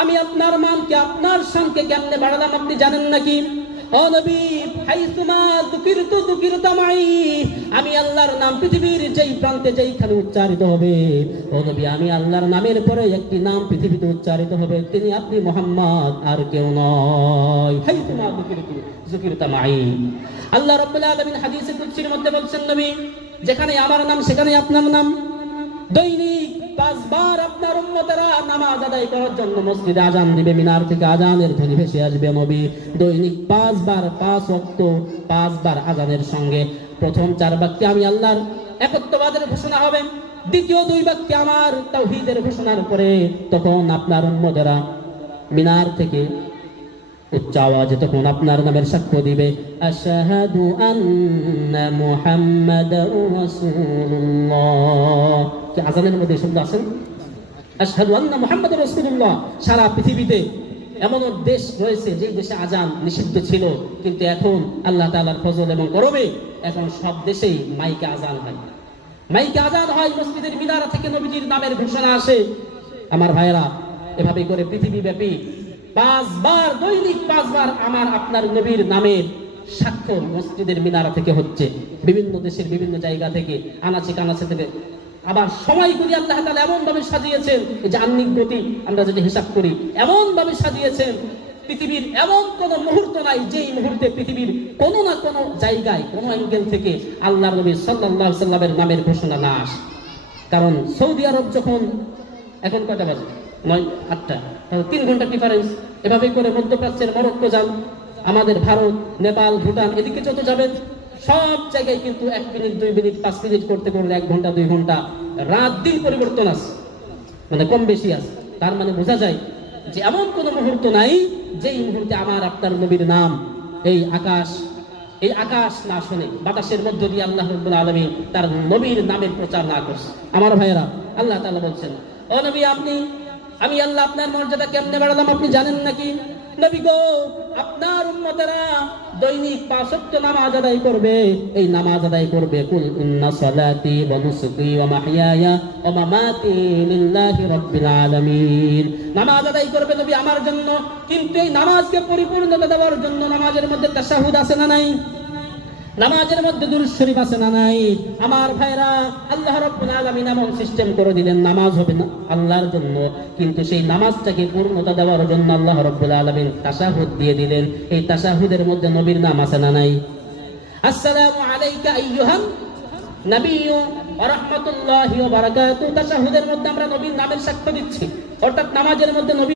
আমি আপনার মানকে, আপনার শানকে কেমনে বাড়ালাম আপনি জানেন নাকি? ও নবী, হাইসুমা যুকিরতু যুকিরতা মাই, আমি আল্লাহর নাম পৃথিবীর যেই প্রান্তে যেইখানে উচ্চারিত হবে, ও নবী আমি আল্লাহর নামের পরে একটি নাম পৃথিবীতে উচ্চারিত হবে, তিনি আপনি মুহাম্মদ, আর কেউ নয়। হাইসুমা যুকিরতু যুকিরতা মাই। আল্লাহ রাব্বুল আলামিন হাদিসে কুদসির মধ্যে বলছেন, নবী যেখানে আমার নাম সেখানে আপনার নাম। দৈনিক 5 বার আপনার উম্মতেরা নামাজ আদায় করার জন্য মসজিদে আজান দিবে, মিনার থেকে আজানের ধ্বনি ভেসে আসবে। নবী দৈনিক 5 বার 5 ওয়াক্ত 5 বার আজানের সঙ্গে প্রথম 4 বাক্যে আমি আল্লাহর একত্ববাদের ঘোষণা হবে, দ্বিতীয় 2 বাক্যে আমার তাওহীদের ঘোষণার পরে তখন আপনার উম্মতেরা মিনার থেকে উচ্চ আওয়াজে তখন আপনার নামের সাক্ষ্য দিবে, আশহাদু আন্না মুহাম্মাদার রাসূলুল্লাহ। কি আযানের মধ্যে শব্দ আছে আশহাদু আন্না মুহাম্মাদার রাসূলুল্লাহ? সারা পৃথিবীতে এমন দেশ রয়েছে যে দেশে আযান নিষিদ্ধ ছিল, কিন্তু এখন আল্লাহ তাআলার ফজল এবং করমে এখন সব দেশেই মাইকে আযান হয়, মাইকে আযান হয়, মসজিদের মিনারা থেকে নবীজির নামের ঘোষণা আসে। আমার ভাইরা, এভাবে করে পৃথিবীব্যাপী 5 বার, দৈনিক 5 বার আমার আপনার নবীর নামের সাক্ষ্য মসজিদের মিনারা থেকে হচ্ছে, বিভিন্ন দেশের বিভিন্ন জায়গা থেকে, আনাচে কানাচে থেকে। আবার সময়গুলি আল্লাহ তাআলা এমন ভাবে সাজিয়েছেন, এই যে আহ্নিক গতি আমরা যদি হিসাব করি, এমন ভাবে সাজিয়েছেন, পৃথিবীর এমন কোন মুহূর্ত নাই যেই মুহূর্তে পৃথিবীর কোনো না কোনো জায়গায় কোনো অ্যাঙ্গেল থেকে আল্লাহর নবী সাল্লাল্লাহু আলাইহি সাল্লামের নামের ঘোষণা না আসে। কারণ সৌদি আরব যখন, এখন কয়টা বাজে? 9-8টা, 3 ঘন্টা ডিফারেন্স। এভাবে করে মধ্যপ্রাচ্যের মরক্কো যান, আমাদের ভারত, নেপাল, ভুটান, এদিকে যত যাবেন সব জায়গায় কিন্তু 1 মিনিট 2 মিনিট 5 মিনিট করতে করলে 1 ঘন্টা 2 ঘন্টা রাত দিন পরিবর্তন আছে, মানে কম বেশি আছে। তার মানে বোঝা যায় যে এমন কোন মুহূর্ত নাই যেই মুহূর্তে আমার আপনার নবীর নাম এই আকাশ না শুনে, বাতাসের মধ্য দিয়ে আল্লাহ রাব্বুল আলামিন তার নবীর নামের প্রচার না করছে। আমার ভাইয়েরা, আল্লাহ তাআলা বলছেন, ও নবী আমি আল্লাহ আপনার মর্যাদা কেমনে বাড়ালাম আপনি জানেন নাকি? নবী গো, আপনার উম্মতেরা দৈনিক 5 ওয়াক্ত নামাজ আদায় করবে, এই নামাজ আদায় করবে, কুল ইন্না সালাতি ওয়া নুসুকি ওয়া মাহইয়ায়া ওয়া মামাতি লিল্লাহি রাব্বিল আলামিন। নামাজ আদায় করবে নবী আমার জন্য, কিন্তু এই নামাজকে পরিপূর্ণতা দেওয়ার জন্য নামাজের মধ্যে তাশাহুদ আছে না নাই? নামাজের মধ্যে দুরূদ শরীফ আছে না নাই? আমার ভাইরা, আল্লাহ রাব্বুল আলামিন এমন সিস্টেম করে দিলেন, নামাজ হবে না আল্লাহর জন্য, কিন্তু সেই নামাজটাকে পূর্ণতা দেওয়ার জন্য আল্লাহ রাব্বুল আলামিন তাশাহুদ দিয়ে দিলেন। এই তাশাহুদের মধ্যে নবীর নাম আছে না নাই? আসসালামু আলাইকা আইয়ুহান নাবিয়্যু ওয়া রাহমাতুল্লাহি ওয়া বারাকাতুহু। তাশাহুদের মধ্যে আমরা নবীর নামের সাক্ষ্য দিচ্ছি, অর্থাৎ নামাজের মধ্যে নবী